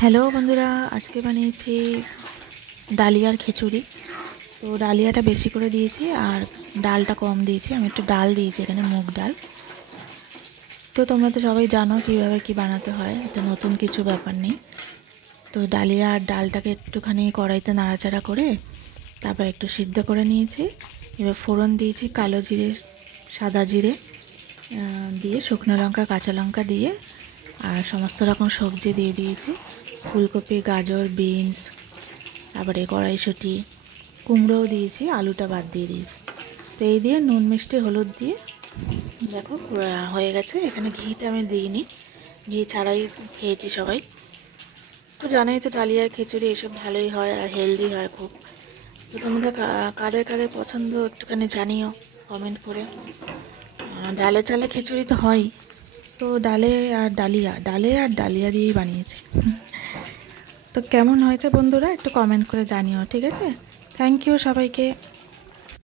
Hello বন্ধুরা, আজকে বানিয়েছি ডালিয়ার খিচুড়ি। তো ডালিয়াটা বেশি করে দিয়েছি আর ডালটা কম দিয়েছি। আমি একটু ডাল দিয়েছি এখানে, মুগ ডাল। তো তোমরা তো সবাই জানো কীভাবে কি বানাতে হয়, এটা নতুন কিছু ব্যাপার নেই। তো ডালিয়া আর ডালটাকে একটুখানি কড়াইতে নাড়াচাড়া করে তারপর একটু সিদ্ধ করে নিয়েছি। এবার ফোড়ন দিয়েছি কালো জিরে, সাদা জিরে দিয়ে, শুকনো লঙ্কা, কাঁচা লঙ্কা দিয়ে আর সমস্ত রকম সবজি দিয়ে দিয়েছি। ফুলকপি, গাজর, বিনস, তারপরে কড়াইশুঁটি, কুমড়োও দিয়েছি, আলুটা বাদ দিয়ে দিয়েছি। তো এই দিয়ে নুন, মিষ্টি, হলুদ দিয়ে দেখো হয়ে গেছে। এখানে ঘিটা আমি দিইনি, ঘি ছাড়াই খেয়েছি সবাই। তো জানোই তো ডালিয়ার খিচুড়ি এসব ভালোই হয় আর হেলদি হয় খুব। তো তোমরা কাদের কাদের পছন্দ একটুখানি জানিও কমেন্ট করে। ডালে চালে খিচুড়ি তো হয়, তো ডালে আর ডালিয়া দিয়েই বানিয়েছি। তো কেমন হয়েছে বন্ধুরা একটু কমেন্ট করে জানিও, ঠিক আছে? থ্যাংক ইউ সবাইকে।